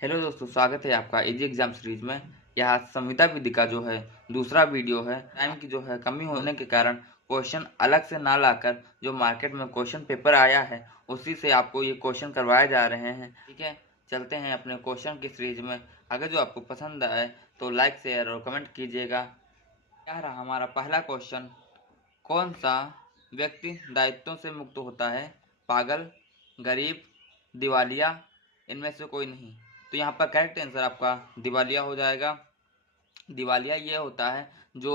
Hello दोस्तों, स्वागत है आपका इजी एग्जाम सीरीज में। यह संविदा विधि का जो है दूसरा वीडियो है। टाइम की जो है कमी होने के कारण क्वेश्चन अलग से ना लाकर जो मार्केट में क्वेश्चन पेपर आया है उसी से आपको ये क्वेश्चन करवाए जा रहे हैं। ठीक है, चलते हैं अपने क्वेश्चन की सीरीज में। अगर जो आपको पसंद आए तो लाइक शेयर और कमेंट कीजिएगा। क्या रहा हमारा पहला क्वेश्चन, कौन सा व्यक्ति दायित्वों से मुक्त होता है? पागल, गरीब, दिवालिया, इनमें से कोई नहीं। तो यहाँ पर करेक्ट आंसर आपका दिवालिया हो जाएगा। दिवालिया ये होता है जो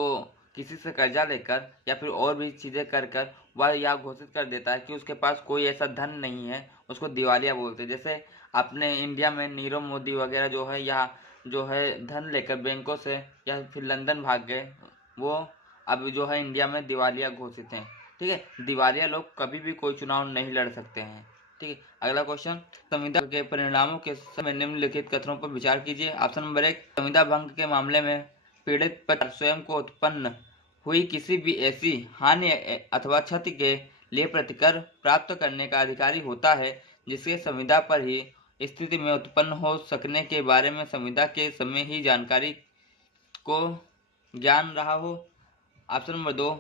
किसी से कर्जा लेकर या फिर और भी चीज़ें कर कर वह यह घोषित कर देता है कि उसके पास कोई ऐसा धन नहीं है, उसको दिवालिया बोलते हैं। जैसे अपने इंडिया में नीरव मोदी वगैरह जो है यहाँ जो है धन लेकर बैंकों से या फिर लंदन भाग गए, वो अब जो है इंडिया में दिवालिया घोषित हैं। ठीक है, दिवालिया लोग कभी भी कोई चुनाव नहीं लड़ सकते हैं। ठीक है, अगला क्वेश्चन, संविदा के परिणामों के समय निम्नलिखित कथनों पर विचार कीजिए। ऑप्शन नंबर 1, संविदा भंग के मामले में पीड़ित पक्ष स्वयं को उत्पन्न हुई किसी भी ऐसी हानि अथवा क्षति के लिए प्रतिकर प्राप्त करने का अधिकारी होता है जिसके संविदा पर ही स्थिति में उत्पन्न हो सकने के बारे में संविदा के समय ही जानकारी को ज्ञान रहा हो। ऑप्शन नंबर 2,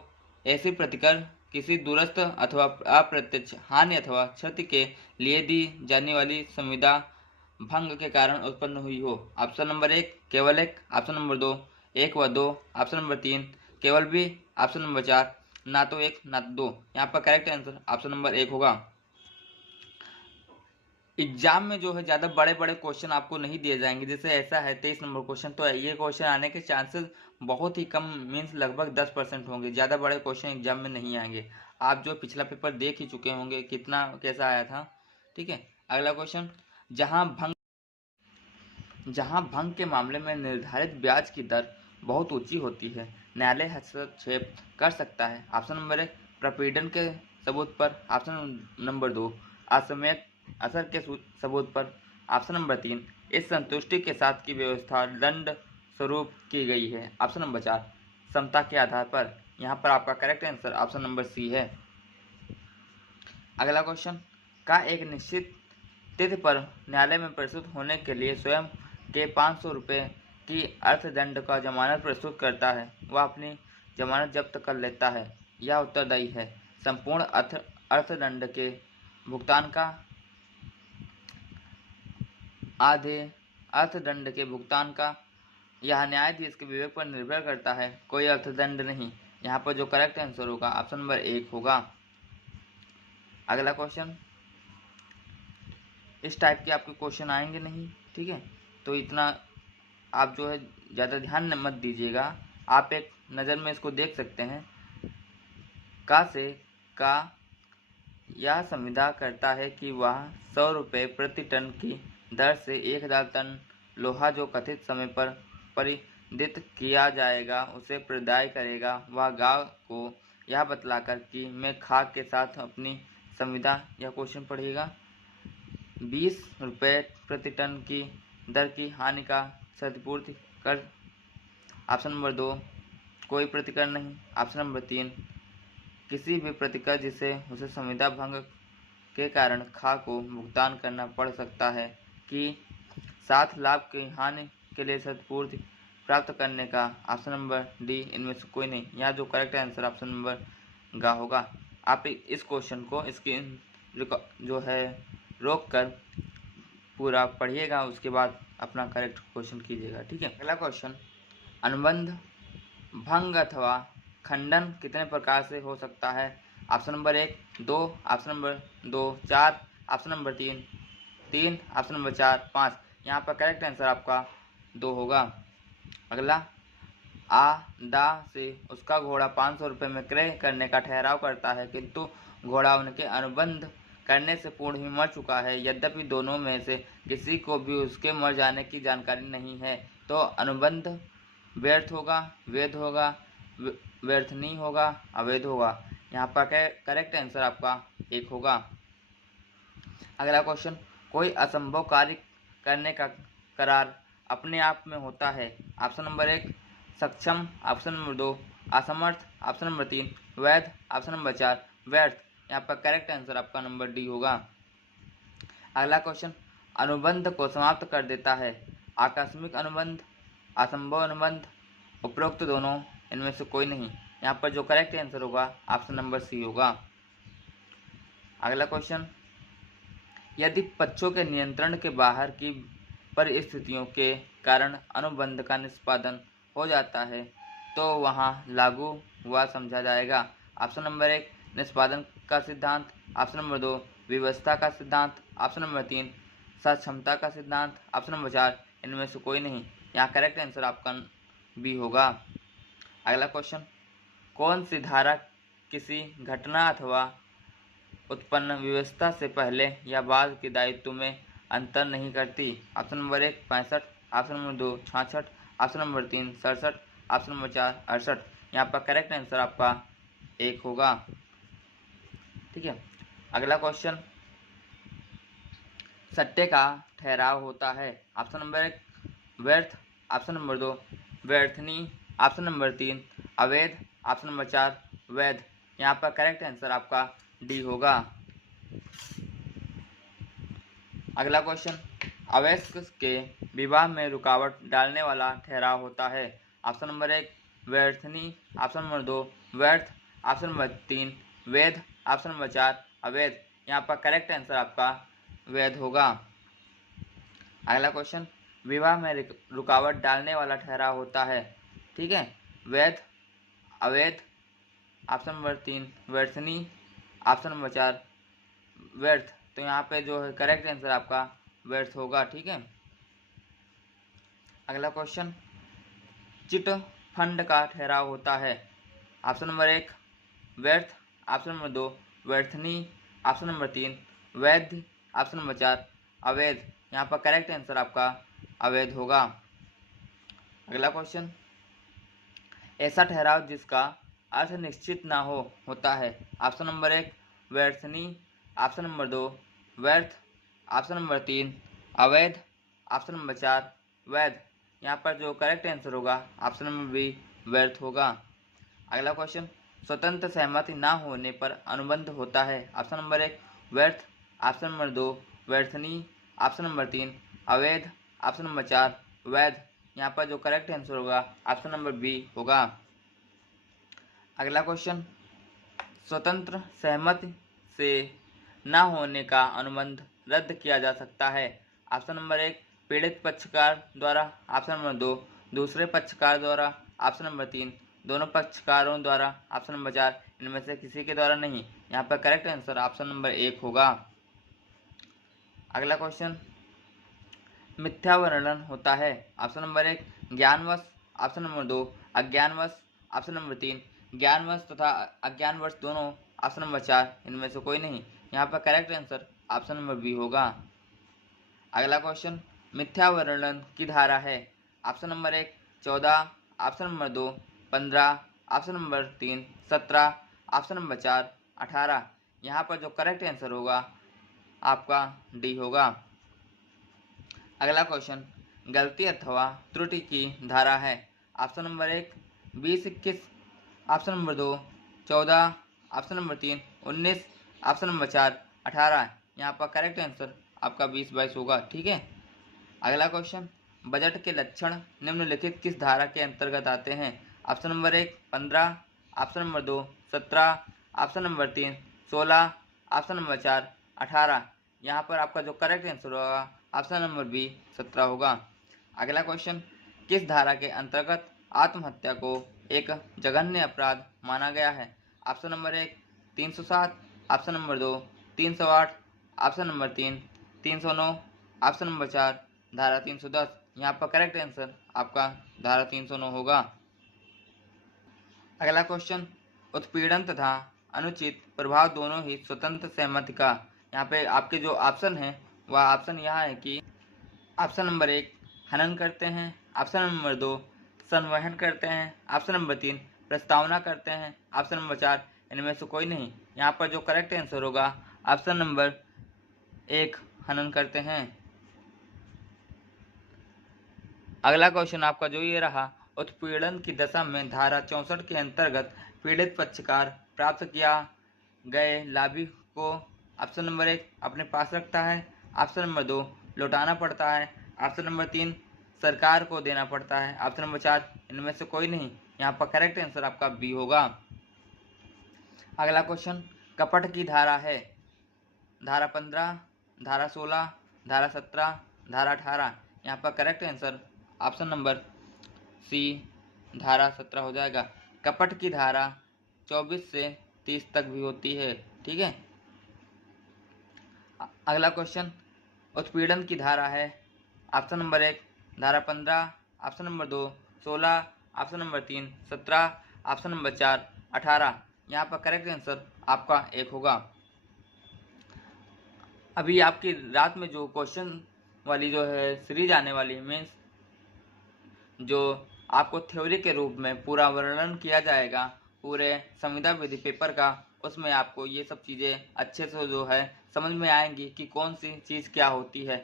ऐसी प्रतिकर किसी दूरस्थ अथवा अप्रत्यक्ष हानि अथवा क्षति के लिए दी जाने वाली संविदा भंग के कारण उत्पन्न हुई हो। ऑप्शन नंबर 1 केवल 1, ऑप्शन नंबर 2 1 व 2, ऑप्शन नंबर 3 केवल भी, ऑप्शन नंबर 4 ना तो 1 ना तो 2। यहाँ पर करेक्ट आंसर ऑप्शन नंबर 1 होगा। एग्जाम में जो है ज़्यादा बड़े बड़े क्वेश्चन आपको नहीं दिए जाएंगे। जैसे ऐसा है 23 नंबर क्वेश्चन, तो ये क्वेश्चन आने के चांसेस बहुत ही कम, मीन्स लगभग 10% होंगे। ज़्यादा बड़े क्वेश्चन एग्जाम में नहीं आएंगे। आप जो पिछला पेपर देख ही चुके होंगे कितना कैसा आया था। ठीक है, अगला क्वेश्चन, जहां भंग के मामले में निर्धारित ब्याज की दर बहुत ऊंची होती है, न्यायालय हस्तक्षेप कर सकता है। ऑप्शन नंबर 1 प्रपीड़न के सबूत पर, ऑप्शन नंबर 2 असमयक असर के सबूत पर, ऑप्शन नंबर 3 इस संतुष्टि के साथ की व्यवस्था दंड स्वरूप की गई है, ऑप्शन नंबर 4 समता के आधार पर। यहाँ पर आपका correct answer option number C है। अगला क्वेश्चन, का एक निश्चित तिथि पर न्यायालय में प्रस्तुत होने के लिए स्वयं के 500 रुपये की अर्थदंड का जमानत प्रस्तुत करता है, वह अपनी जमानत जब्त कर लेता है, यह उत्तरदायी है। संपूर्ण अर्थदंड के भुगतान का, आधे अर्थदंड के भुगतान का, यह न्यायाधीश के विवेक पर निर्भर करता है, कोई अर्थदंड नहीं। यहाँ पर जो करेक्ट आंसर होगा ऑप्शन नंबर 1 होगा। अगला क्वेश्चन, इस टाइप के आपके क्वेश्चन आएंगे नहीं। ठीक है, तो इतना आप जो है ज़्यादा ध्यान मत दीजिएगा। आप एक नज़र में इसको देख सकते हैं। का से का यह संविदा करता है कि वह 100 रुपये प्रति टन की दर से 1000 टन लोहा जो कथित समय पर परिदित किया जाएगा उसे प्रदाय करेगा। वह गांव को यह बतलाकर कि मैं खाक के साथ अपनी संविदा, यह क्वेश्चन पढ़िएगा, 20 रुपये प्रति टन की दर की हानि का क्षतिपूर्ति कर। ऑप्शन नंबर 2 कोई प्रतिकर नहीं। ऑप्शन नंबर 3 किसी भी प्रतिकर जिसे उसे संविदा भंग के कारण खा को भुगतान करना पड़ सकता है कि साथ लाभ की हानि के लिए क्षतिपूर्ति प्राप्त करने का। ऑप्शन नंबर डी इनमें से कोई नहीं। यहाँ जो करेक्ट आंसर ऑप्शन नंबर गा होगा। आप इस क्वेश्चन को स्क्रीन जो है रोक कर पूरा पढ़िएगा, उसके बाद अपना करेक्ट क्वेश्चन कीजिएगा। ठीक है, अगला क्वेश्चन, अनुबंध भंग अथवा खंडन कितने प्रकार से हो सकता है? Option number 1 2, option number 2 4, option number 3 3, option number 4 5। यहाँ पर करेक्ट आंसर आपका 2 होगा। अगला, दा से उसका घोड़ा 500 रुपये में क्रय करने का ठहराव करता है, किंतु घोड़ा उनके अनुबंध करने से पूर्ण ही मर चुका है। यद्यपि दोनों में से किसी को भी उसके मर जाने की जानकारी नहीं है, तो अनुबंध व्यर्थ होगा, वैध होगा, व्यर्थ नहीं होगा, अवैध होगा। यहाँ पर करेक्ट आंसर आपका 1 होगा। अगला क्वेश्चन, कोई असंभव कार्य करने का करार अपने आप में होता है। ऑप्शन नंबर 1 सक्षम, ऑप्शन नंबर 2 असमर्थ, ऑप्शन नंबर 3 वैध, ऑप्शन नंबर 4 व्यर्थ। यहाँ पर करेक्ट आंसर आपका नंबर डी होगा। अगला क्वेश्चन, अनुबंध को समाप्त कर देता है? आकस्मिक अनुबंध, असंभव अनुबंध, उपरोक्त दोनों, इनमें से कोई नहीं। यहाँ पर जो करेक्ट आंसर होगा ऑप्शन नंबर सी होगा। अगला क्वेश्चन, यदि पक्षों के नियंत्रण के बाहर की परिस्थितियों के कारण अनुबंध का निष्पादन हो जाता है तो वहाँ लागू हुआ समझा जाएगा? ऑप्शन नंबर 1 निष्पादन का सिद्धांत, ऑप्शन नंबर 2 व्यवस्था का सिद्धांत, ऑप्शन नंबर 3 सक्षमता का सिद्धांत, ऑप्शन नंबर 4 इनमें से कोई नहीं। यहाँ करेक्ट आंसर आपका बी होगा। अगला क्वेश्चन, कौन सी धारा किसी घटना अथवा उत्पन्न व्यवस्था से पहले या बाद के दायित्व में अंतर नहीं करती? Option number 1 65, option number 2 66, option number 3 67, option number 4 68। यहाँ पर करेक्ट आंसर आपका 1 होगा। ठीक है। अगला क्वेश्चन, सट्टे का ठहराव होता है? ऑप्शन नंबर 1 व्यर्थ, ऑप्शन नंबर 2 व्यर्थनी, ऑप्शन नंबर 3 अवैध, ऑप्शन नंबर 4 वैध। यहाँ पर करेक्ट आंसर आपका डी होगा। अगला क्वेश्चन, अवयस्क के विवाह में रुकावट डालने वाला ठहराव होता है? ऑप्शन नंबर 1 व्यर्थनी, ऑप्शन नंबर 2 व्यर्थ, ऑप्शन नंबर 3 वैध, ऑप्शन नंबर 4 अवैध। यहाँ पर करेक्ट आंसर आपका वैध होगा। अगला क्वेश्चन, विवाह में रुकावट डालने वाला ठहराव होता है? ठीक है, वैध, अवैध, ऑप्शन नंबर 3 व्यर्थनी, ऑप्शन नंबर 4 व्यर्थ। तो यहाँ पे जो है करेक्ट आंसर आपका व्यर्थ होगा। ठीक है। अगला क्वेश्चन, चिट फंड का ठहराव होता है? ऑप्शन नंबर 1 व्यर्थ, ऑप्शन नंबर 2 व्यर्थनी, ऑप्शन नंबर 3 वैध, ऑप्शन नंबर 4 अवैध। यहाँ पर करेक्ट आंसर आपका अवैध होगा। अगला क्वेश्चन, ऐसा ठहराव जिसका अर्थ निश्चित ना हो होता है? ऑप्शन नंबर 1 व्यर्थनी, ऑप्शन नंबर 2 व्यर्थ, ऑप्शन नंबर 3 अवैध, ऑप्शन नंबर 4 वैध। यहाँ पर जो करेक्ट आंसर होगा ऑप्शन नंबर बी व्यर्थ होगा। अगला क्वेश्चन, स्वतंत्र सहमति ना होने पर अनुबंध होता है? ऑप्शन नंबर 1 व्यर्थ, ऑप्शन नंबर 2 व्यर्थनी, ऑप्शन नंबर 3 अवैध, ऑप्शन नंबर 4 वैध। यहाँ पर जो करेक्ट आंसर होगा ऑप्शन नंबर बी होगा। अगला क्वेश्चन, स्वतंत्र सहमति से न होने का अनुबंध रद्द किया जा सकता है? ऑप्शन नंबर 1 पीड़ित पक्षकार द्वारा, ऑप्शन नंबर 2 दूसरे पक्षकार द्वारा, ऑप्शन नंबर 3 दोनों पक्षकारों द्वारा, ऑप्शन नंबर 4 इनमें से किसी के द्वारा नहीं। यहाँ पर करेक्ट आंसर ऑप्शन नंबर 1 होगा। अगला क्वेश्चन, मिथ्या वर्णन होता है? ऑप्शन नंबर 1 ज्ञानवश, ऑप्शन नंबर 2 अज्ञानवश, ऑप्शन नंबर 3 ज्ञानवश तथा अज्ञानवश दोनों, ऑप्शन नंबर 4 इनमें से कोई नहीं। यहाँ पर correct answer option number B होगा। अगला क्वेश्चन, मिथ्या वर्णन की धारा है? Option number 1 14, option number 2 15, option number 3 17, option number 4 18। यहाँ पर जो करेक्ट आंसर होगा आपका डी होगा। अगला क्वेश्चन, गलती अथवा त्रुटि की धारा है? Option number 1 20 21, option number 2 14, option number 3 19, option number 4 18। यहाँ पर करेक्ट आंसर आपका 20 22 होगा। ठीक है। अगला क्वेश्चन, बजट के लक्षण निम्नलिखित किस धारा के अंतर्गत आते हैं? Option number 1 15, option number 2 17, option number 3 16, option number 4 18। यहाँ पर आपका जो करेक्ट आंसर होगा ऑप्शन नंबर बी 17 होगा। अगला क्वेश्चन, किस धारा के अंतर्गत आत्महत्या को एक जघन्य अपराध माना गया है? Option number 1 307, option number 2 308, option number 3 309, option number 4 धारा 310। यहाँ पर करेक्ट आंसर आपका धारा 309 होगा। अगला क्वेश्चन, उत्पीड़न तथा अनुचित प्रभाव दोनों ही स्वतंत्र सहमति का, यहाँ पे आपके जो ऑप्शन है वह ऑप्शन यहाँ है कि ऑप्शन नंबर 1 हनन करते हैं, ऑप्शन नंबर 2 संवहन करते हैं, ऑप्शन नंबर 3 प्रस्तावना करते हैं, ऑप्शन नंबर 4 इनमें से कोई नहीं। यहाँ पर जो करेक्ट आंसर होगा ऑप्शन नंबर 1 हनन करते हैं। अगला क्वेश्चन आपका जो ये रहा, उत्पीड़न की दशा में धारा 64 के अंतर्गत पीड़ित पक्षकार प्राप्त किया गए लाभी को ऑप्शन नंबर 1 अपने पास रखता है, ऑप्शन नंबर 2 लौटाना पड़ता है। ऑप्शन नंबर 3 सरकार को देना पड़ता है। ऑप्शन नंबर 4 इनमें से कोई नहीं। यहाँ पर करेक्ट आंसर आपका बी होगा। अगला क्वेश्चन, कपट की धारा है धारा 15, धारा 16, धारा 17, धारा 18। यहाँ पर correct answer option number C धारा 17 हो जाएगा। कपट की धारा 24 से 30 तक भी होती है। ठीक है। अगला क्वेश्चन, उत्पीड़न की धारा है ऑप्शन नंबर 1 धारा 15, option number 2 16, option number 3 17, option number 4 18। यहाँ पर करेक्ट आंसर आपका 1 होगा। अभी आपकी रात में जो क्वेश्चन वाली जो है सीरीज आने वाली है, मीन्स जो आपको थ्योरी के रूप में पूरा वर्णन किया जाएगा पूरे संविदा विधि पेपर का, उसमें आपको ये सब चीज़ें अच्छे से जो है समझ में आएंगी कि कौन सी चीज़ क्या होती है,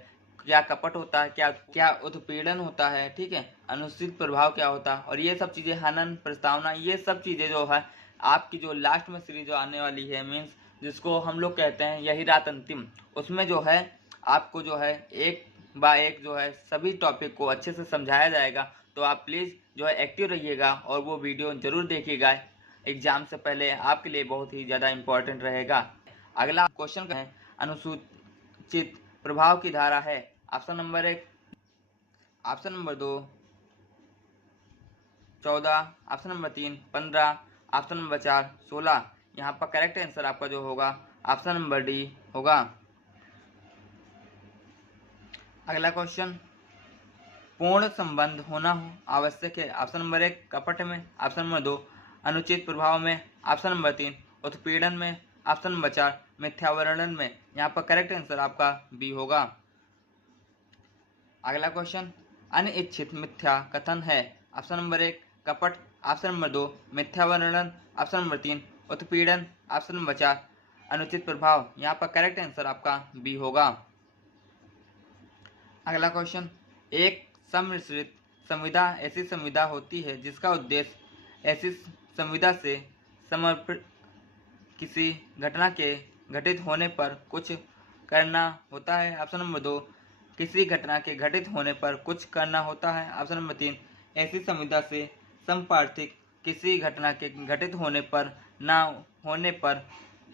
क्या कपट होता है, क्या क्या उत्पीड़न होता है, ठीक है, अनुचित प्रभाव क्या होता है, और ये सब चीज़ें हनन प्रस्तावना, ये सब चीज़ें जो है आपकी जो लास्ट में सीरीज जो आने वाली है, मीन्स जिसको हम लोग कहते हैं यही रात अंतिम, उसमें जो है आपको जो है एक बाय एक जो है सभी टॉपिक को अच्छे से समझाया जाएगा। तो आप प्लीज़ जो है एक्टिव रहिएगा और वो वीडियो ज़रूर देखिएगा। एग्जाम से पहले आपके लिए बहुत ही ज़्यादा इम्पोर्टेंट रहेगा। अगला क्वेश्चन है, अनुसूचित प्रभाव की धारा है option number 1, option number 2 14, option number 3 15, option number 4 16। यहाँ पर करेक्ट आंसर आपका जो होगा ऑप्शन नंबर डी होगा। अगला क्वेश्चन, पूर्ण संबंध होना आवश्यक है ऑप्शन नंबर 1 कपट में, ऑप्शन नंबर 2 अनुचित प्रभाव में, ऑप्शन नंबर 3 उत्पीड़न में, ऑप्शन नंबर 4 मिथ्यावरण में। यहाँ पर करेक्ट आंसर आपका बी होगा। अगला क्वेश्चन, अनिच्छित मिथ्या कथन है ऑप्शन नंबर 1 कपट, ऑप्शन नंबर 2 मिथ्यावरण, ऑप्शन नंबर 3 उत्पीड़न, ऑप्शन नंबर 4 अनुचित प्रभाव। यहाँ पर करेक्ट आंसर आपका बी होगा। अगला क्वेश्चन, एक सम्मिश्रित संविदा ऐसी संविदा होती है जिसका उद्देश्य ऐसी संविदा से समर्पित किसी घटना के घटित होने पर कुछ करना होता है। ऑप्शन नंबर 2 किसी घटना के घटित होने पर कुछ करना होता है। ऑप्शन नंबर 3 ऐसी संविदा से संपार्थिक किसी घटना के घटित होने पर ना होने पर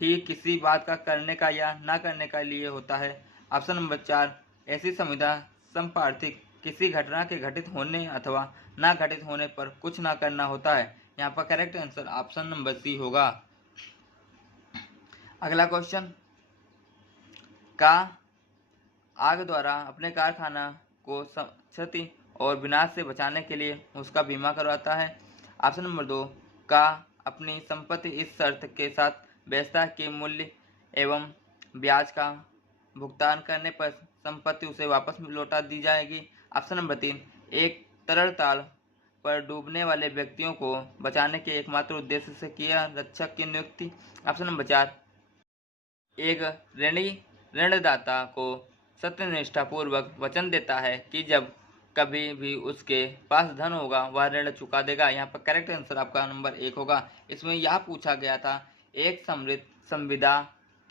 ही किसी बात का करने का या ना करने का लिए होता है। ऑप्शन नंबर 4 ऐसी संविदा संपार्थिक किसी घटना के घटित होने अथवा ना घटित होने पर कुछ ना करना होता है। यहाँ पर correct answer option number C होगा। अगला क्वेश्चन, का आग द्वारा अपने कारखाना को क्षति और विनाश से बचाने के लिए उसका बीमा करवाता है। ऑप्शन नंबर 2 का अपनी संपत्ति इस शर्त के साथ बेचता के मूल्य एवं ब्याज का भुगतान करने पर संपत्ति उसे वापस लौटा दी जाएगी। ऑप्शन नंबर 3 एक तरलताल पर डूबने वाले व्यक्तियों को बचाने के एकमात्र उद्देश्य से किया रक्षक की नियुक्ति। ऑप्शन नंबर 4 एक ऋणी ऋणदाता को सत्यनिष्ठा पूर्वक वचन देता है कि जब कभी भी उसके पास धन होगा वह ऋण चुका देगा। यहाँ पर करेक्ट आंसर आपका नंबर 1 होगा। इसमें यह पूछा गया था एक समृद्ध संविदा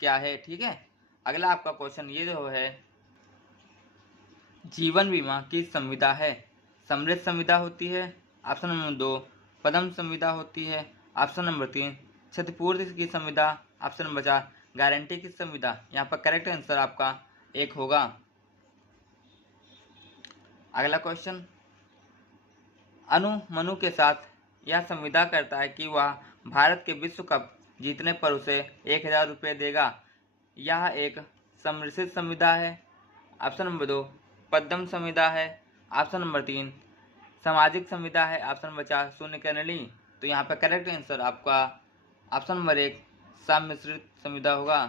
क्या है। ठीक है। अगला आपका क्वेश्चन ये जो है, जीवन बीमा की संविदा है। समृद्ध संविदा होती है। ऑप्शन नंबर 2 पदम संविदा होती है। ऑप्शन नंबर 3 क्षतिपूर्ति की संविदा। ऑप्शन नंबर 4 गारंटी की संविदा। यहाँ पर करेक्ट आंसर आपका 1 होगा। अगला क्वेश्चन, अनु मनु के साथ यह संविदा करता है कि वह भारत के विश्व कप जीतने पर उसे 1000 रुपये देगा। यह एक सम्मिश्रित संविदा है। ऑप्शन नंबर 2 पद्म संविदा है। ऑप्शन नंबर 3 सामाजिक संविदा है। Option number 4 शून्यकर्णी। तो यहाँ पर करेक्ट आंसर आपका ऑप्शन नंबर 1 सम्मिश्रित संविदा होगा।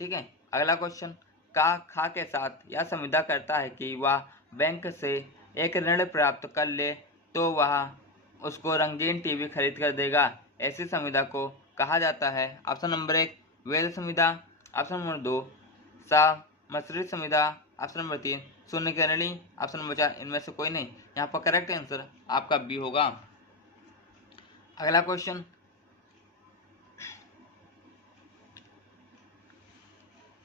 ठीक है। अगला क्वेश्चन, का खा के साथ यह संविदा करता है कि वह बैंक से एक ऋण प्राप्त कर ले तो वह उसको रंगीन टीवी खरीद कर देगा। ऐसी संविदा को कहा जाता है। ऑप्शन नंबर 1 वेद संविदा। ऑप्शन नंबर 2 सम्मिश्रित संविदा। Option number 3 शून्यकर्णी। ऑप्शन नंबर 4 इनमें से कोई नहीं। यहाँ पर करेक्ट आंसर आपका बी होगा। अगला क्वेश्चन,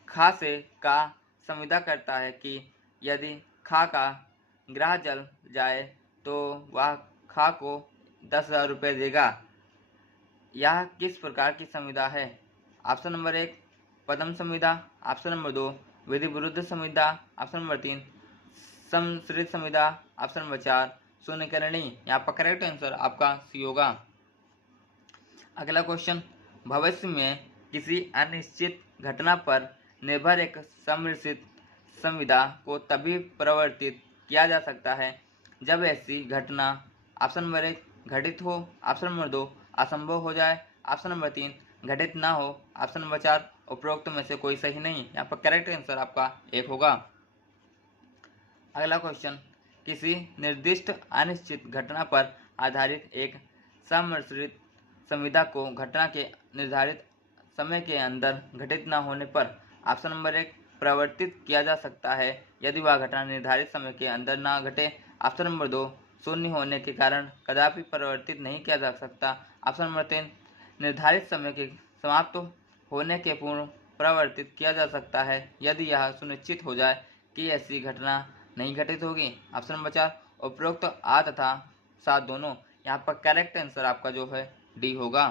खा से का संविदा करता है कि यदि खा का ग्राह जल जाए तो वह खा को 10,000 रुपये देगा। यह किस प्रकार की संविदा है? ऑप्शन नंबर 1 पद्म संविदा, ऑप्शन नंबर 2 विधि विरुद्ध संविदा, ऑप्शन नंबर 3 सम्मिश्रित संविदा, ऑप्शन नंबर 4 शून्यकरणी। यहाँ पर करेक्ट आंसर आपका सी होगा। अगला क्वेश्चन, भविष्य में किसी अनिश्चित घटना पर निर्भर एक सम्मिश्रित संविदा को तभी परिवर्तित किया जा सकता है जब ऐसी घटना ऑप्शन नंबर 1 घटित हो, ऑप्शन नंबर 2 असंभव हो जाए, ऑप्शन नंबर 3 घटित ना हो, ऑप्शन नंबर 4 उपरोक्त में से कोई सही नहीं। यहाँ पर करेक्ट आंसर आपका 1 होगा। अगला क्वेश्चन, किसी निर्दिष्ट अनिश्चित घटना पर आधारित एक सम्मिश्रित संविदा को घटना के निर्धारित समय के अंदर घटित न होने पर ऑप्शन नंबर 1 परिवर्तित किया जा सकता है यदि वह घटना निर्धारित समय के अंदर न घटे, ऑप्शन नंबर 2 शून्य होने के कारण कदापि परिवर्तित नहीं किया जा सकता, ऑप्शन नंबर 3 निर्धारित समय के समाप्त होने के पूर्व परिवर्तित किया जा सकता है यदि यह सुनिश्चित हो जाए कि ऐसी घटना नहीं घटित होगी, ऑप्शन नंबर 4 उपरोक्त आ तथा सात दोनों। यहाँ पर करेक्ट आंसर आपका जो है डी होगा।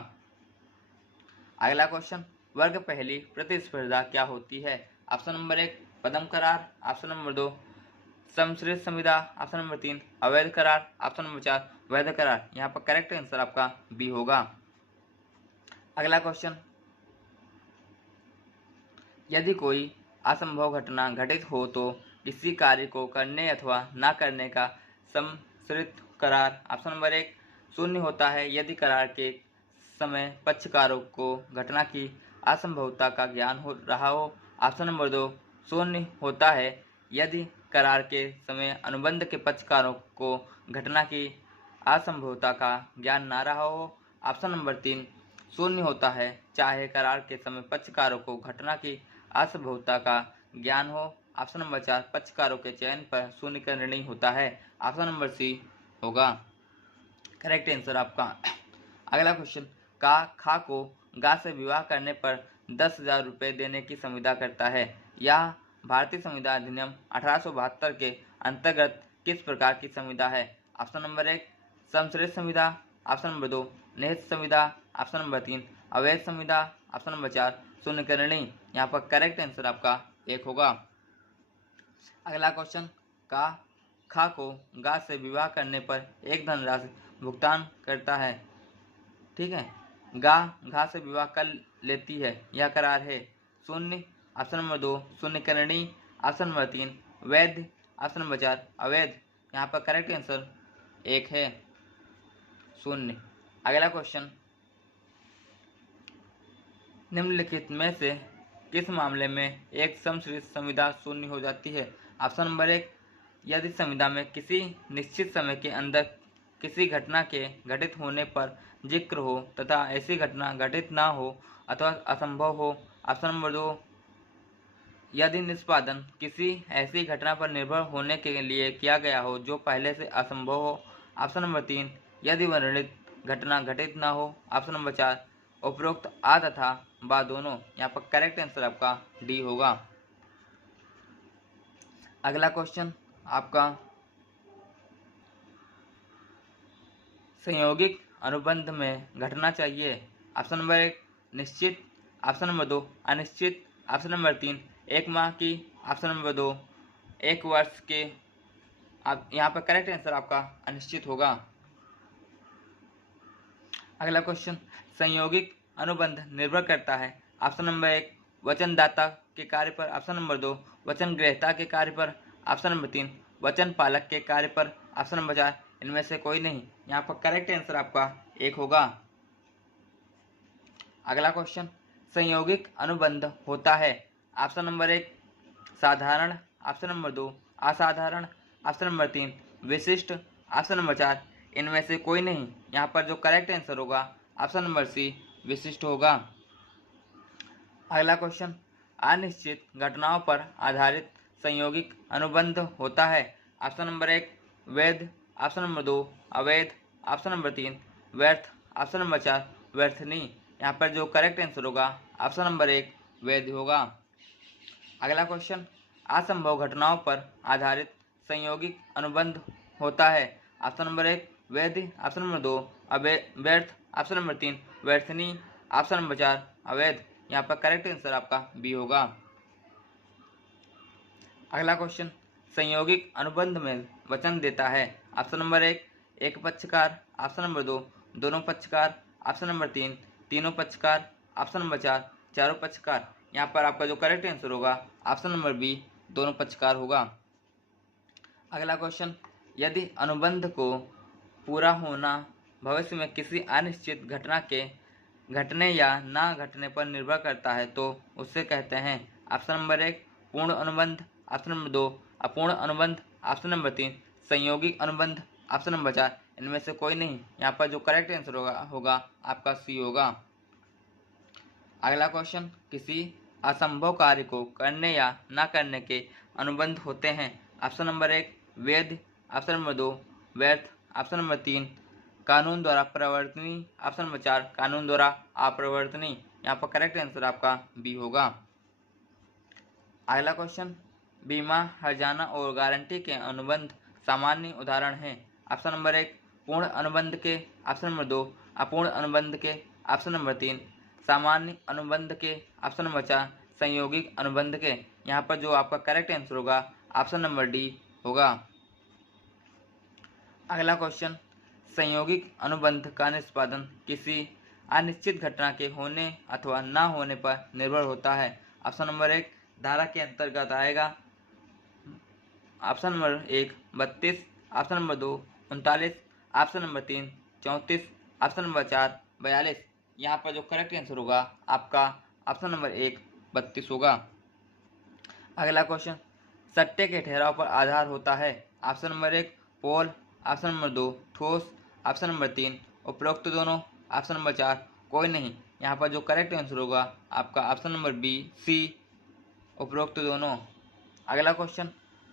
अगला क्वेश्चन, वर्ग पहली प्रतिस्पर्धा क्या होती है? ऑप्शन नंबर 1 पद्म करार, ऑप्शन नंबर 2 सम्मिश्रित संविदा, ऑप्शन नंबर 3 अवैध करार, ऑप्शन नंबर 4 वैध करार। यहाँ पर करेक्ट आंसर आपका बी होगा। अगला क्वेश्चन, यदि कोई असंभव घटना घटित हो तो किसी कार्य को करने अथवा न करने का सम्मिश्रित करार ऑप्शन नंबर 1 शून्य होता है यदि करार के समय पक्षकारों को घटना की असंभवता का ज्ञान हो रहा हो, ऑप्शन नंबर 2 शून्य होता है यदि करार के समय अनुबंध के पक्षकारों को घटना की असंभवता का ज्ञान न रहा हो, ऑप्शन नंबर 3 शून्य होता है चाहे करार के समय पक्षकारों को घटना की असंभवता का ज्ञान हो, ऑप्शन नंबर 4 पक्षकारों के चयन पर शून्य का निर्णय होता है, ऑप्शन नंबर सी होगा करेक्ट आंसर आपका। अगला क्वेश्चन, का खा को गा से विवाह करने पर 10,000 रुपये देने की संविदा करता है। यह भारतीय संविदा अधिनियम 1872 के अंतर्गत किस प्रकार की संविदा है? ऑप्शन नंबर 1 सम्मिश्रित संविदा, ऑप्शन नंबर 2 निहित संविदा, ऑप्शन नंबर 3 अवैध संविदा, ऑप्शन नंबर 4 शून्यकरणी। यहाँ पर करेक्ट आंसर आपका 1 होगा। अगला क्वेश्चन, का खा को गा से विवाह करने पर एक धनराशि भुगतान करता है। ठीक है, गा घा से विवाह कर लेती है, यह करार है शून्य, ऑप्शन नंबर 2 शून्यकरणी, ऑप्शन नंबर 3 वैध, ऑप्शन नंबर 4 अवैध। यहाँ पर करेक्ट आंसर 1 है शून्य। अगला क्वेश्चन, निम्नलिखित में से किस मामले में एक सम्मिश्रित संविदा शून्य हो जाती है? ऑप्शन नंबर 1 यदि संविदा में किसी निश्चित समय के अंदर किसी घटना के घटित होने पर जिक्र हो तथा ऐसी घटना घटित न हो अथवा असंभव हो, ऑप्शन नंबर 2 यदि निष्पादन किसी ऐसी घटना पर निर्भर होने के लिए किया गया हो जो पहले से असंभव हो, ऑप्शन नंबर 3 यदि वर्णित घटना घटित न हो, ऑप्शन नंबर 4 उपरोक्त आ तथा बा दोनों। यहाँ पर करेक्ट आंसर आपका डी होगा। अगला क्वेश्चन आपका संयोगिक अनुबंध में घटना चाहिए। ऑप्शन नंबर 1 निश्चित, ऑप्शन नंबर 2 अनिश्चित, ऑप्शन नंबर 3 1 माह की, ऑप्शन नंबर 2 1 वर्ष के। आप यहाँ पर करेक्ट आंसर आपका अनिश्चित होगा। अगला क्वेश्चन, संयोगिक अनुबंध निर्भर करता है। ऑप्शन नंबर 1 वचनदाता के कार्य पर, ऑप्शन नंबर 2 वचन ग्रहता के कार्य पर, ऑप्शन नंबर 3 वचन पालक के कार्य पर, ऑप्शन नंबर 4 इनमें से कोई नहीं। यहाँ पर करेक्ट आंसर आपका 1 होगा। अगला क्वेश्चन, संयोगिक अनुबंध होता है। ऑप्शन नंबर 1 साधारण, ऑप्शन नंबर 2 असाधारण, ऑप्शन नंबर 3 विशिष्ट, ऑप्शन नंबर 4 इनमें से कोई नहीं। यहाँ पर जो करेक्ट आंसर होगा ऑप्शन नंबर सी विशिष्ट होगा। अगला क्वेश्चन, अनिश्चित घटनाओं पर आधारित संयोगिक अनुबंध होता है। ऑप्शन नंबर 1 वैध, ऑप्शन नंबर 2 अवैध, ऑप्शन नंबर 3 व्यर्थ, ऑप्शन नंबर 4 व्यर्थ नहीं। यहाँ पर जो करेक्ट आंसर होगा ऑप्शन नंबर 1 वैध होगा। अगला क्वेश्चन, असंभव घटनाओं पर आधारित संयोगिक अनुबंध होता है? ऑप्शन नंबर 1 वैध, ऑप्शन नंबर 2 व्यर्थ, ऑप्शन नंबर 3 व्यर्थनी, ऑप्शन नंबर 4 अवैध। यहाँ पर करेक्ट आंसर आपका बी होगा। अगला क्वेश्चन, संयोगिक अनुबंध में वचन देता है? ऑप्शन नंबर 1 एक पक्षकार, ऑप्शन नंबर 2 दोनों पक्षकार, ऑप्शन नंबर 3 तीनों पक्षकार, ऑप्शन नंबर 4 चारों पक्षकार। यहाँ पर आपका जो करेक्ट आंसर होगा ऑप्शन नंबर बी दोनों पक्षकार होगा। अगला क्वेश्चन, यदि अनुबंध को पूरा होना भविष्य में किसी अनिश्चित घटना के घटने या ना घटने पर निर्भर करता है तो उससे कहते हैं? ऑप्शन नंबर 1 पूर्ण अनुबंध, ऑप्शन नंबर 2 अपूर्ण अनुबंध, ऑप्शन नंबर 3 संयोगिक अनुबंध, ऑप्शन नंबर 4 इनमें से कोई नहीं। यहाँ पर जो करेक्ट आंसर होगा आपका सी होगा। अगला क्वेश्चन, किसी असंभव कार्य को करने या ना करने के अनुबंध होते हैं? ऑप्शन नंबर 1 वैध, ऑप्शन नंबर 2 व्यर्थ, ऑप्शन नंबर 3 कानून द्वारा प्रवर्तनीय, ऑप्शन नंबर 4 कानून द्वारा अप्रवर्तनीय। यहाँ पर करेक्ट आंसर आपका बी होगा। अगला क्वेश्चन, बीमा, हर्जाना और गारंटी के अनुबंध सामान्य उदाहरण हैं? ऑप्शन नंबर 1 पूर्ण अनुबंध के, ऑप्शन नंबर 2 अपूर्ण अनुबंध के, ऑप्शन नंबर 3 सामान्य अनुबंध के, ऑप्शन नंबर 4 संयोगिक अनुबंध के। यहाँ पर जो आपका करेक्ट आंसर होगा ऑप्शन नंबर डी होगा। अगला क्वेश्चन, संयोगिक अनुबंध का निष्पादन किसी अनिश्चित घटना के होने अथवा ना होने पर निर्भर होता है? ऑप्शन नंबर 1 धारा के अंतर्गत आएगा, option number 1 32, option number 2 39, option number 3 34, option number 4 42। यहाँ पर जो करेक्ट आंसर होगा आपका ऑप्शन नंबर 1 32 होगा। अगला क्वेश्चन, सट्टे के ठहराव पर आधार होता है? ऑप्शन नंबर 1 पोल, ऑप्शन नंबर 2 ठोस, ऑप्शन नंबर 3 उपरोक्त दोनों, ऑप्शन नंबर 4 कोई नहीं। यहाँ पर जो करेक्ट आंसर होगा आपका ऑप्शन नंबर बी सी उपरोक्त दोनों। अगला क्वेश्चन,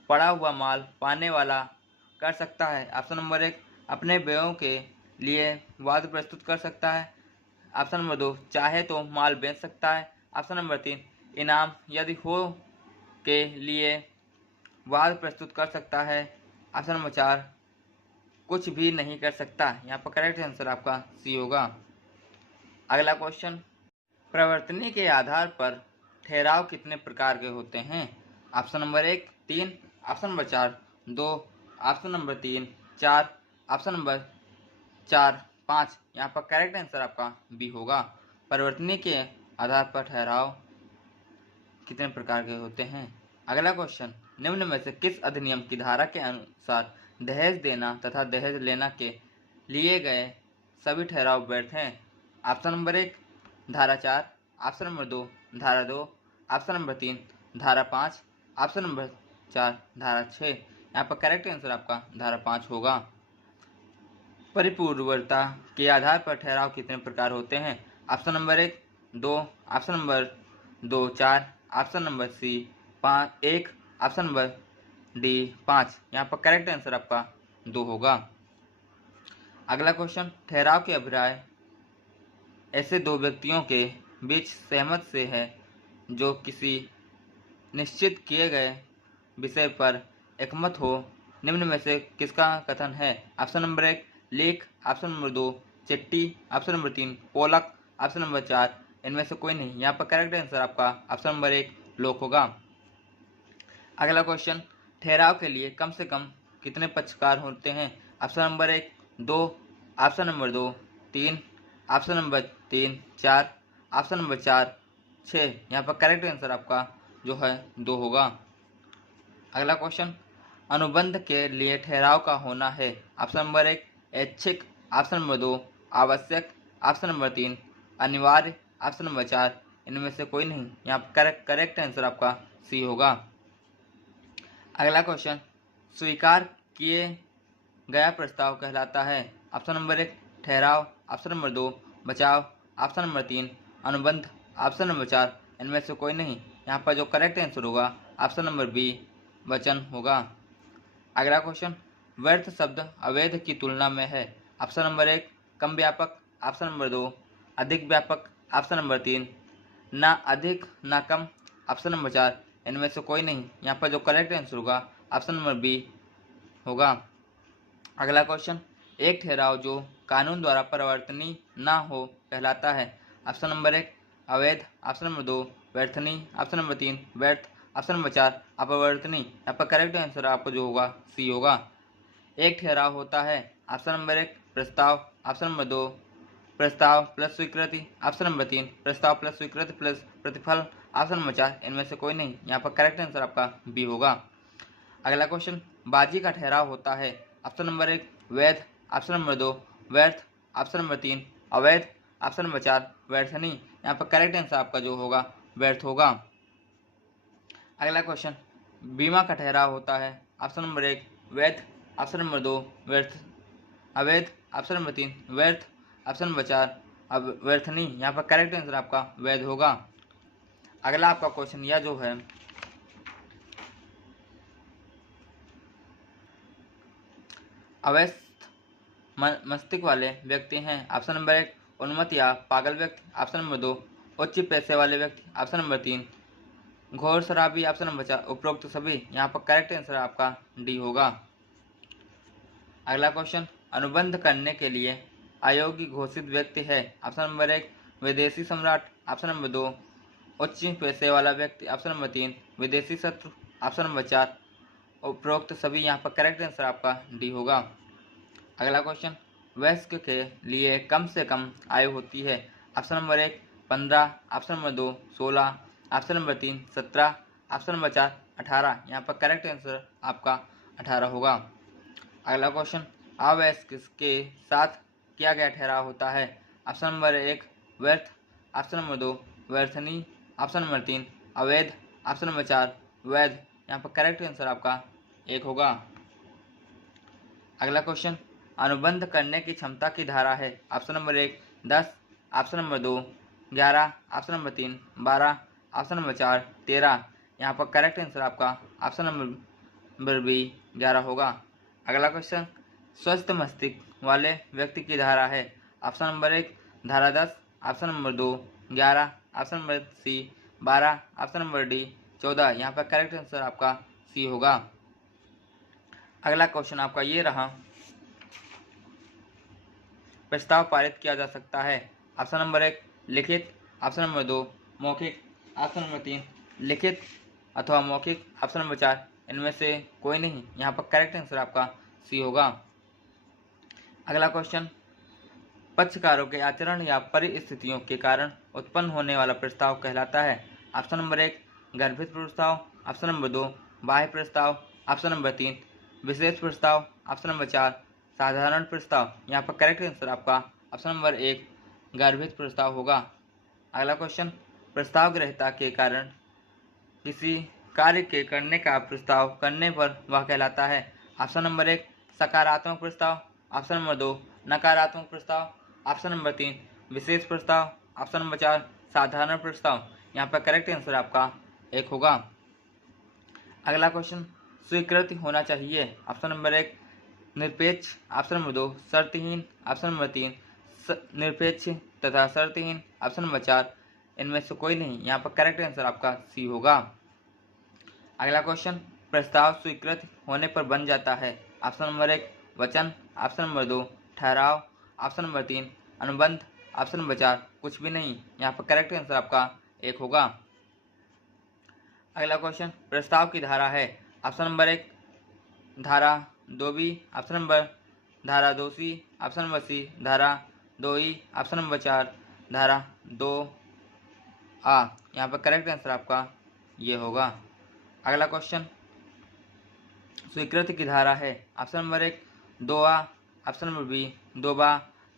पड़ा हुआ माल पाने वाला कर सकता है? ऑप्शन नंबर 1 अपने व्ययों के लिए वाद प्रस्तुत कर सकता है, ऑप्शन नंबर 2 चाहे तो माल बेच सकता है, ऑप्शन नंबर 3 इनाम यदि हो के लिए वाद प्रस्तुत कर सकता है, ऑप्शन नंबर 4 कुछ भी नहीं कर सकता। यहाँ पर करेक्ट आंसर आपका सी होगा। अगला क्वेश्चन, प्रवर्तनी के आधार पर ठहराव कितने प्रकार के होते हैं? Option number 1 3, option number 4 2, option number 3 4, option number 4 5। यहाँ पर करेक्ट आंसर आपका बी होगा। परिवर्तनीय के आधार पर ठहराव कितने प्रकार के होते हैं? अगला क्वेश्चन, निम्न में से किस अधिनियम की धारा के अनुसार दहेज देना तथा दहेज लेना के लिए गए सभी ठहराव व्यर्थ हैं? ऑप्शन नंबर 1 धारा 4, ऑप्शन नंबर 2 धारा 2, ऑप्शन नंबर 3 धारा 5, ऑप्शन नंबर 4 धारा 6। यहाँ पर करेक्ट आंसर आपका धारा 5 होगा। परिपूर्वता के आधार पर ठहराव कितने प्रकार होते हैं? Option number 1 2, option number 2 4, option number C 1, option number D 5। यहाँ पर करेक्ट आंसर आपका 2 होगा। अगला क्वेश्चन, ठहराव के अभिप्राय ऐसे दो व्यक्तियों के बीच सहमत से है जो किसी निश्चित किए गए विषय पर एकमत हो। निम्न में से किसका कथन है? ऑप्शन नंबर 1 लेख, ऑप्शन नंबर 2 चिट्ठी, ऑप्शन नंबर 3 पोलक, ऑप्शन नंबर 4 इनमें से कोई नहीं। यहाँ पर करेक्ट आंसर आपका ऑप्शन नंबर 1 लोक होगा। अगला क्वेश्चन, ठहराव के लिए कम से कम कितने पक्षकार होते हैं? Option number 1 2, option number 2 3, option number 3 4, option number 4 6। यहाँ पर करेक्ट आंसर आपका जो है 2 होगा। अगला क्वेश्चन, अनुबंध के लिए ठहराव का होना है? ऑप्शन नंबर 1 ऐच्छिक, ऑप्शन नंबर 2 आवश्यक, ऑप्शन नंबर 3 अनिवार्य, ऑप्शन नंबर 4 इनमें से कोई नहीं। यहाँ पर करेक्ट आंसर आपका सी होगा। अगला क्वेश्चन, स्वीकार किए गया प्रस्ताव कहलाता है? ऑप्शन नंबर 1 ठहराव, ऑप्शन नंबर 2 बचाव, ऑप्शन नंबर 3 अनुबंध, ऑप्शन नंबर 4 इनमें से कोई नहीं। यहाँ पर जो करेक्ट आंसर होगा ऑप्शन नंबर बी वचन होगा। अगला क्वेश्चन, व्यर्थ शब्द अवैध की तुलना में है? ऑप्शन नंबर 1 कम व्यापक, ऑप्शन नंबर 2 अधिक व्यापक, ऑप्शन नंबर 3 ना अधिक ना कम, ऑप्शन नंबर 4 इनमें से कोई नहीं। यहाँ पर जो करेक्ट आंसर होगा ऑप्शन नंबर बी होगा। अगला क्वेश्चन, एक ठहराव जो कानून द्वारा परिवर्तनीय ना हो कहलाता है। ऑप्शन नंबर 1 अवैध, ऑप्शन नंबर 2 व्यर्थनीय, ऑप्शन नंबर 3 व्यर्थ, ऑप्शन नंबर 4 अपरिवर्तनीय। यहाँ पर करेक्ट आंसर आपको जो होगा सी होगा। एक ठहराव होता है। ऑप्शन नंबर 1 प्रस्ताव, ऑप्शन नंबर 2 प्रस्ताव प्लस स्वीकृति, ऑप्शन नंबर 3 प्रस्ताव प्लस स्वीकृति प्लस प्रतिफल, ऑप्शन नंबर 4 इनमें से कोई नहीं। यहाँ पर करेक्ट आंसर आपका बी होगा। अगला क्वेश्चन, बाजी का ठहराव होता है। ऑप्शन नंबर 1 वैध, ऑप्शन नंबर 2 व्यर्थ, ऑप्शन नंबर 3 अवैध, ऑप्शन नंबर 4 व्यर्थनीय। यहाँ पर करेक्ट आंसर आपका जो होगा व्यर्थ होगा। अगला क्वेश्चन, बीमा का ठहराव होता है। ऑप्शन नंबर 1 वैध, ऑप्शन नंबर 2 व्यर्थ अवैध, ऑप्शन नंबर 3 व्यर्थ, ऑप्शन नंबर 4 व्यर्थनीय। यहाँ पर करेक्ट आंसर आपका वैध होगा। अगला आपका क्वेश्चन यह जो है अवस्थ मस्तिष्क वाले व्यक्ति हैं। ऑप्शन नंबर 1 उन्मत्त या पागल व्यक्ति, ऑप्शन नंबर 2 उच्च पैसे वाले व्यक्ति, ऑप्शन नंबर 3 घोर शराबी, ऑप्शन नंबर 4 उपरोक्त सभी। यहाँ पर करेक्ट आंसर आपका डी होगा। अगला क्वेश्चन, अनुबंध करने के लिए अयोग्य घोषित व्यक्ति है। ऑप्शन नंबर 1 विदेशी सम्राट, ऑप्शन नंबर 2 उच्च पैसे वाला व्यक्ति, ऑप्शन नंबर 3 विदेशी शत्रु, ऑप्शन नंबर 4 उपरोक्त सभी। यहाँ पर करेक्ट आंसर आपका डी होगा। अगला क्वेश्चन, वयस्क के लिए कम से कम आयु होती है। Option number 1 15, option number 2 16, option number 3 17, option number 4 18। यहाँ पर करेक्ट आंसर आपका 18 होगा। अगला क्वेश्चन, अवयस्क के साथ किया गया ठहराव होता है। ऑप्शन नंबर 1 व्यर्थ, ऑप्शन नंबर 2 व्यर्थनीय, ऑप्शन नंबर 3 अवैध, ऑप्शन नंबर 4 वैध। यहाँ पर करेक्ट आंसर आपका 1 होगा। अगला क्वेश्चन, अनुबंध करने की क्षमता की धारा है। Option number 1 10, option number 2 11, option number 3 12, option number 4 13। यहाँ पर करेक्ट आंसर आपका ऑप्शन नंबर बी 11 होगा। अगला क्वेश्चन, स्वस्थ मस्तिष्क वाले व्यक्ति की धारा है। ऑप्शन नंबर 1 धारा 10, option number 2 11, option number C 12, option number D 14। यहाँ पर करेक्ट आंसर आपका सी होगा। अगला क्वेश्चन आपका ये रहा, प्रस्ताव पारित किया जा सकता है। ऑप्शन नंबर 1 लिखित, ऑप्शन नंबर 2 मौखिक, ऑप्शन नंबर 3 लिखित अथवा मौखिक, ऑप्शन नंबर 4 इनमें से कोई नहीं। यहाँ पर करेक्ट आंसर आपका सी होगा। अगला क्वेश्चन, पक्षकारों के आचरण या परिस्थितियों के कारण उत्पन्न होने वाला प्रस्ताव कहलाता है। ऑप्शन नंबर 1 गर्भित प्रस्ताव, ऑप्शन नंबर 2 बाह्य प्रस्ताव, ऑप्शन नंबर 3 विशेष प्रस्ताव, ऑप्शन नंबर 4 साधारण प्रस्ताव। यहाँ पर करेक्ट आंसर आपका ऑप्शन नंबर 1 गर्भित प्रस्ताव होगा। अगला क्वेश्चन, प्रस्ताव ग्रहीता के कारण किसी कार्य के करने का प्रस्ताव करने पर वह कहलाता है। ऑप्शन नंबर 1 सकारात्मक प्रस्ताव, ऑप्शन नंबर 2 नकारात्मक प्रस्ताव, ऑप्शन नंबर 3 विशेष प्रस्ताव, ऑप्शन नंबर 4 साधारण प्रस्ताव। यहाँ पर करेक्ट आंसर आपका 1 होगा। अगला क्वेश्चन, स्वीकृति होना चाहिए। ऑप्शन नंबर 1 निरपेक्ष, ऑप्शन नंबर 2 शर्तहीन, ऑप्शन नंबर 3 निरपेक्ष तथा शर्तहीन, ऑप्शन नंबर 4 इनमें से कोई नहीं। यहाँ पर करेक्ट आंसर आपका सी होगा। अगला क्वेश्चन, प्रस्ताव स्वीकृत होने पर बन जाता है। ऑप्शन नंबर 1 वचन, ऑप्शन नंबर 2 ठहराव, ऑप्शन नंबर 3 अनुबंध, ऑप्शन नंबर 4 कुछ भी नहीं। यहाँ पर करेक्ट आंसर आपका 1 होगा। अगला क्वेश्चन, प्रस्ताव की धारा है। ऑप्शन नंबर 1 धारा 2B, ऑप्शन नंबर धारा 2C, ऑप्शन नंबर सी धारा 2E, ऑप्शन नंबर 4 धारा 2A। यहाँ पर करेक्ट आंसर आपका ये होगा। अगला क्वेश्चन, स्वीकृति की धारा है। Option number 1 2A, option number B 2बा,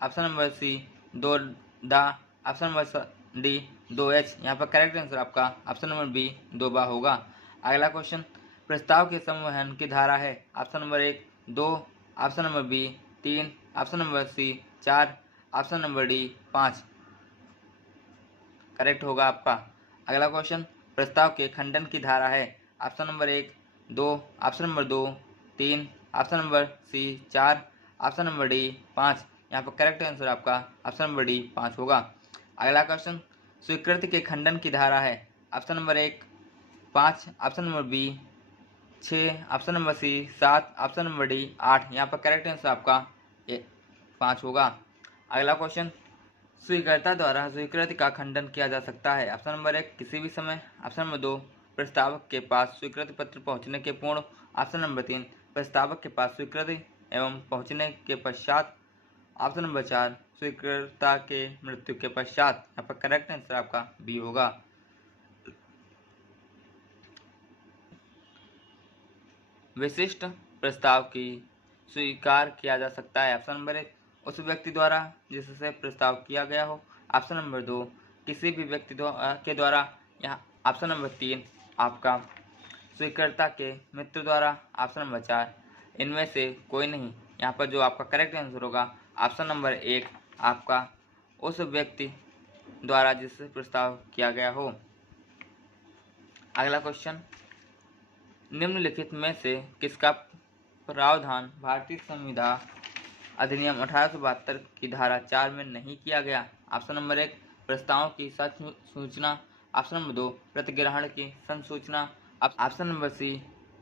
ऑप्शन नंबर सी 2दा, ऑप्शन नंबर डी 2H। यहाँ पर करेक्ट आंसर आपका ऑप्शन नंबर बी 2बा होगा। अगला क्वेश्चन, प्रस्ताव के संवहन की धारा है। Option number 1 2, option number B 3, option number C 4, option number D 5 correct होगा आपका। अगला क्वेश्चन, प्रस्ताव के खंडन की धारा है। Option number 1 2, option number 2 3, option number C 4, option number D 5। यहाँ पर करेक्ट आंसर आपका ऑप्शन नंबर डी 5 होगा। अगला क्वेश्चन, स्वीकृति के खंडन की धारा है। Option number 1 5, option number B 6, option number C 7, option number D 8। यहाँ पर करेक्ट आंसर आपका 5 होगा। अगला क्वेश्चन, स्वीकर्ता द्वारा स्वीकृति का खंडन किया जा सकता है। ऑप्शन नंबर 1 किसी भी समय, ऑप्शन नंबर 2 प्रस्तावक के पास स्वीकृति पत्र पहुंचने के पूर्व, ऑप्शन नंबर 3 प्रस्तावक के पास स्वीकृति एवं पहुंचने के पश्चात, ऑप्शन नंबर 4 स्वीकर्ता के मृत्यु के पश्चात। यहाँ पर करेक्ट आंसर आपका बी होगा। विशिष्ट प्रस्ताव की स्वीकार किया जा सकता है। ऑप्शन नंबर 1 उस व्यक्ति द्वारा जिससे प्रस्ताव किया गया हो, ऑप्शन नंबर 2 किसी भी व्यक्ति के द्वारा, यहाँ ऑप्शन नंबर 3 आपका स्वीकर्ता के मित्र द्वारा, ऑप्शन नंबर 4 इनमें से कोई नहीं। यहाँ पर जो आपका करेक्ट आंसर होगा ऑप्शन नंबर 1 आपका उस व्यक्ति द्वारा जिससे प्रस्ताव किया गया हो। अगला क्वेश्चन, निम्नलिखित में से किसका प्रावधान भारतीय संविधान अधिनियम 1872 की धारा 4 में नहीं किया गया। ऑप्शन नंबर 1 प्रस्तावों की सूचना, ऑप्शन नंबर 2 प्रतिग्रहण की संसूचना, ऑप्शन नंबर सी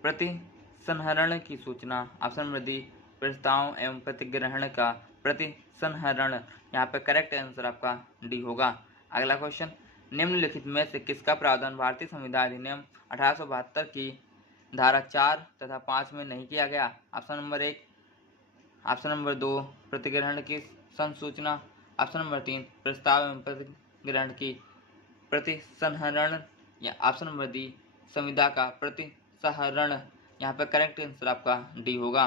प्रतिसंहरण की सूचना, ऑप्शन नंबर डी प्रस्ताव एवं प्रतिग्रहण का प्रतिसंहरण। यहाँ पे करेक्ट आंसर आपका डी होगा। अगला क्वेश्चन, निम्नलिखित में से किसका प्रावधान भारतीय संविधान अधिनियम 1872 की धारा 4 तथा 5 में नहीं किया गया। ऑप्शन नंबर 1 ऑप्शन नंबर 2 प्रतिग्रहण की संसूचना, ऑप्शन नंबर 3 प्रस्ताव एवं प्रतिग्रहण की प्रतिसंहरण, या ऑप्शन नंबर डी संविदा का प्रतिसंहरण। यहाँ पर करेक्ट आंसर आपका डी होगा।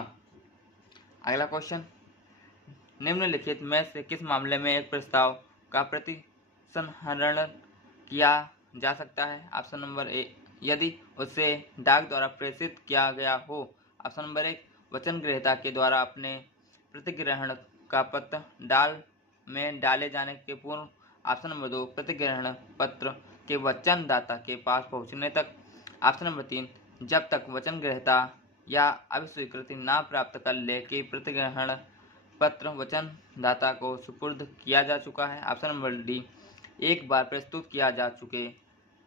अगला क्वेश्चन, निम्नलिखित में से किस मामले में एक प्रस्ताव का प्रतिसंहरण किया जा सकता है। ऑप्शन नंबर 1 यदि उसे डाक द्वारा प्रेषित किया गया हो, ऑप्शन नंबर 1 वचन ग्रहीता के द्वारा अपने प्रतिग्रहण का पत्र डाल में डाले जाने के पूर्व, ऑप्शन नंबर 2 प्रतिग्रहण पत्र के वचनदाता के पास पहुंचने तक, ऑप्शन नंबर 3 जब तक वचन ग्रहीता या अभिस्वीकृति ना प्राप्त कर ले कि प्रतिग्रहण पत्र वचनदाता को सुपुर्द किया जा चुका है, ऑप्शन नंबर डी एक बार प्रस्तुत किया जा चुके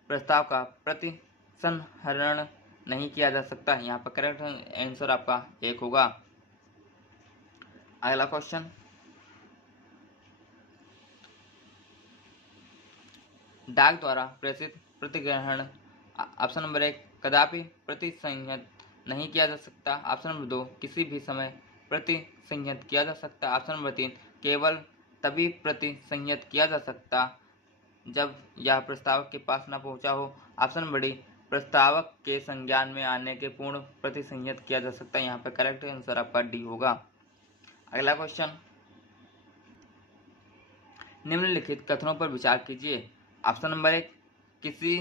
प्रस्ताव का प्रतिसंहरण नहीं किया जा सकता। यहाँ पर करेक्ट आंसर आपका 1 होगा। अगला क्वेश्चन, डाक द्वारा प्रेषित प्रतिग्रहण, ऑप्शन नंबर 1 कदापि प्रतिसंहत नहीं किया जा सकता, ऑप्शन नंबर 2 किसी भी समय प्रतिसंहत किया जा सकता, ऑप्शन नंबर 3 केवल तभी प्रतिसंहत किया जा सकता जब यह प्रस्तावक के पास न पहुंचा हो, ऑप्शन नंबर डी प्रस्तावक के संज्ञान में आने के पूर्ण प्रतिसंहत किया जा सकता है। यहाँ पर करेक्ट आंसर आपका डी होगा। अगला क्वेश्चन, निम्नलिखित कथनों पर विचार कीजिए। ऑप्शन नंबर 1 किसी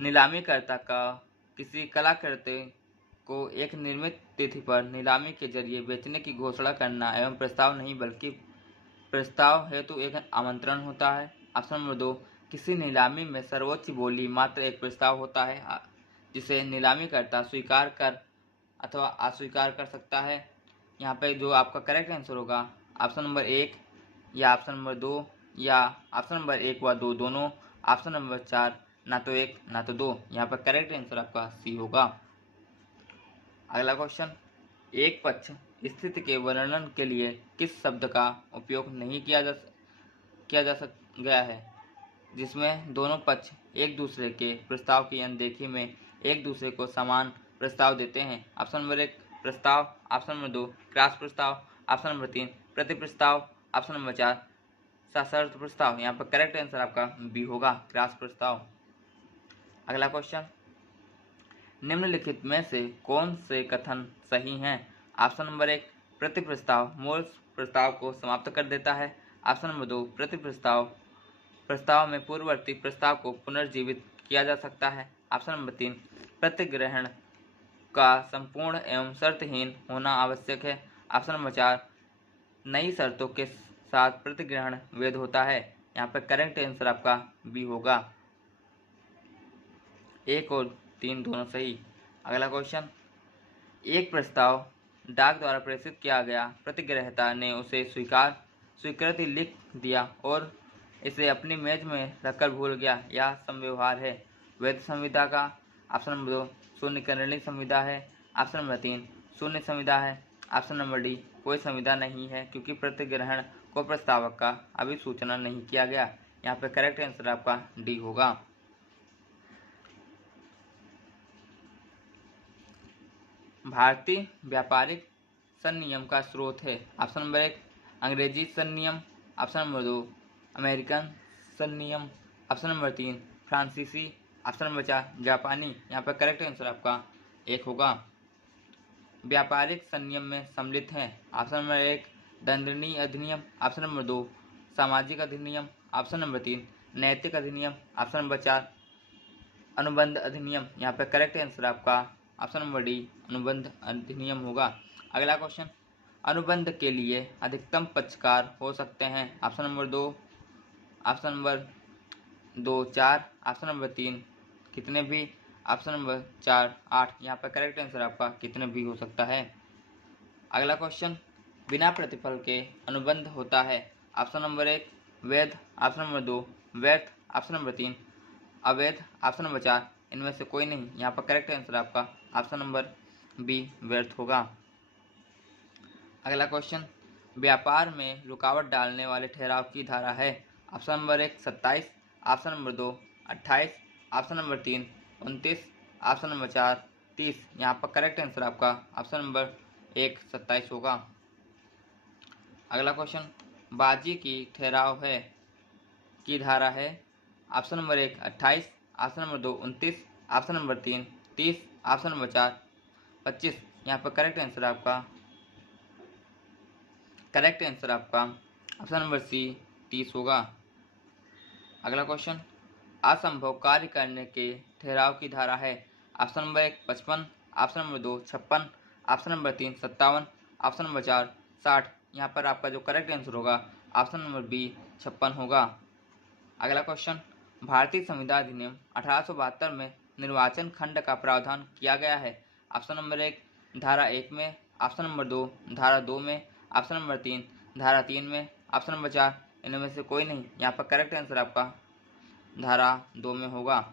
नीलामीकर्ता का किसी कलाकृति को एक निर्मित तिथि पर नीलामी के जरिए बेचने की घोषणा करना एवं प्रस्ताव नहीं बल्कि प्रस्ताव हेतु एक आमंत्रण होता है। ऑप्शन नंबर 2 किसी नीलामी में सर्वोच्च बोली मात्र एक प्रस्ताव होता है जिसे नीलामी करता स्वीकार कर अथवा अस्वीकार कर सकता है। यहाँ पे जो आपका करेक्ट आंसर होगा ऑप्शन नंबर 1 या ऑप्शन नंबर 2 या ऑप्शन नंबर 1 व 2 दोनों, ऑप्शन नंबर 4 ना तो 1 ना तो 2। यहाँ पर करेक्ट आंसर आपका सी होगा। अगला क्वेश्चन, एक पक्ष स्थिति के वर्णन के लिए किस शब्द का उपयोग नहीं किया जा गया है जिसमें दोनों पक्ष एक दूसरे के प्रस्ताव की अनदेखी में एक दूसरे को समान प्रस्ताव देते हैं। ऑप्शन नंबर 1 प्रस्ताव, ऑप्शन नंबर 2 क्रॉस प्रस्ताव, ऑप्शन नंबर 3 प्रति प्रस्ताव, ऑप्शन नंबर 4 सशर्त प्रस्ताव। यहाँ पर करेक्ट आंसर आपका बी होगा, क्रॉस प्रस्ताव। अगला क्वेश्चन, निम्नलिखित में से कौन से कथन सही हैं। ऑप्शन नंबर 1 प्रति प्रस्ताव मूल प्रस्ताव को समाप्त कर देता है, ऑप्शन नंबर 2 प्रति प्रस्ताव में पूर्ववर्ती प्रस्ताव को पुनर्जीवित किया जा सकता है, ऑप्शन नंबर 3 प्रतिग्रहण का संपूर्ण एवं शर्तहीन होना आवश्यक है, ऑप्शन नंबर 4 नई शर्तों के साथ प्रतिग्रहण वैध होता है। यहाँ पर करेक्ट आंसर आपका बी होगा। 1 और 3 दोनों सही। अगला क्वेश्चन, एक प्रस्ताव डाक द्वारा प्रेषित किया गया, प्रतिग्रहता ने उसे स्वीकृति लिख दिया और इसे अपनी मेज में रखकर भूल गया, यह समव्यवहार है। वैध संविदा का ऑप्शन नंबर 2 शून्य केंद्रीय संविदा है। ऑप्शन नंबर 3 शून्य संविदा है। ऑप्शन नंबर डी कोई संविदा नहीं है क्योंकि प्रतिग्रहण को प्रस्तावक का अभी सूचना नहीं किया गया। यहाँ पे करेक्ट आंसर आपका डी होगा। भारतीय व्यापारिक संनियम का स्रोत है। ऑप्शन नंबर 1 अंग्रेजी संनियम। ऑप्शन नंबर 2 अमेरिकन संनियम। ऑप्शन नंबर 3 फ्रांसीसी। ऑप्शन नंबर 4 जापानी। यहाँ पर करेक्ट आंसर आपका 1 होगा। व्यापारिक संनियम में सम्मिलित हैं। ऑप्शन नंबर 1 दंडनीय अधिनियम। ऑप्शन नंबर 2 सामाजिक अधिनियम। ऑप्शन नंबर 3 नैतिक अधिनियम। ऑप्शन नंबर 4 अनुबंध अधिनियम। यहाँ पे करेक्ट आंसर आपका ऑप्शन नंबर डी अनुबंध अधिनियम होगा। अगला क्वेश्चन, अनुबंध के लिए अधिकतम पक्षकार हो सकते हैं। Option number 2 option number 2 4। Option number 3 कितने भी। Option number 4 8। यहाँ पर करेक्ट आंसर आपका कितने भी हो सकता है। अगला क्वेश्चन, बिना प्रतिफल के अनुबंध होता है। ऑप्शन नंबर 1 वैध। ऑप्शन नंबर 2 व्यर्थ। ऑप्शन नंबर 3 अवैध। ऑप्शन नंबर 4 इनमें से कोई नहीं। यहाँ पर करेक्ट आंसर आपका ऑप्शन नंबर बी व्यर्थ होगा। अगला क्वेश्चन, व्यापार में रुकावट डालने वाले ठहराव की धारा है। Option number 1 27। Option number 2 28। Option number 3 29। Option number 4 30। यहाँ पर करेक्ट आंसर आपका ऑप्शन नंबर 1 27 होगा। अगला क्वेश्चन, बाजी की ठहराव है की धारा है। Option number 1 28। Option number 2 29। Option number 3 30। Option number 4 25। यहाँ पर करेक्ट आंसर आपका ऑप्शन नंबर सी 30 होगा। अगला क्वेश्चन, असंभव कार्य करने के ठहराव की धारा है। Option number 1 55। Option number 2 56। Option number 3 57। Option number 4 60। यहाँ पर आपका जो करेक्ट आंसर होगा ऑप्शन नंबर बी 56 होगा। अगला क्वेश्चन, भारतीय संविधान अधिनियम 1872 में निर्वाचन खंड का प्रावधान किया गया है। ऑप्शन नंबर 1 धारा 1 में। ऑप्शन नंबर 2 धारा 2 में। ऑप्शन नंबर 3 धारा 3 में। ऑप्शन नंबर 4 इनमें से कोई नहीं। यहाँ पर करेक्ट आंसर आपका धारा 2 में होगा।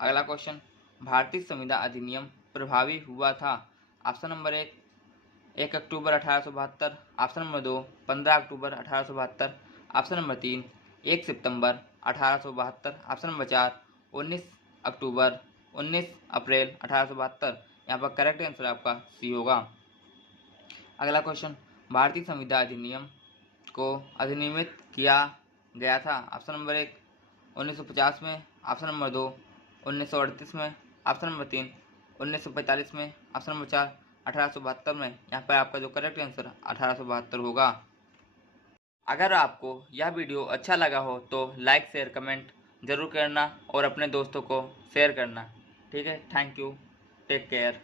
अगला क्वेश्चन, भारतीय संविधान अधिनियम प्रभावी हुआ था। ऑप्शन नंबर 1 अक्टूबर 1872। ऑप्शन नंबर 2 15 अक्टूबर 1872। ऑप्शन नंबर 3 1 सितंबर 1872। ऑप्शन नंबर 4 19 अप्रैल 1872। यहाँ पर करेक्ट आंसर आपका सी होगा। अगला क्वेश्चन, भारतीय संविधान अधिनियम को अधिनियमित किया गया था। ऑप्शन नंबर 1 1950 में। ऑप्शन नंबर 2 1938 में। ऑप्शन नंबर 3 1945 में। ऑप्शन नंबर 4 1872 में। यहाँ पर आपका जो करेक्ट आंसर 1872 होगा। अगर आपको यह वीडियो अच्छा लगा हो तो लाइक शेयर कमेंट ज़रूर करना और अपने दोस्तों को शेयर करना। ठीक है, थैंक यू, टेक केयर।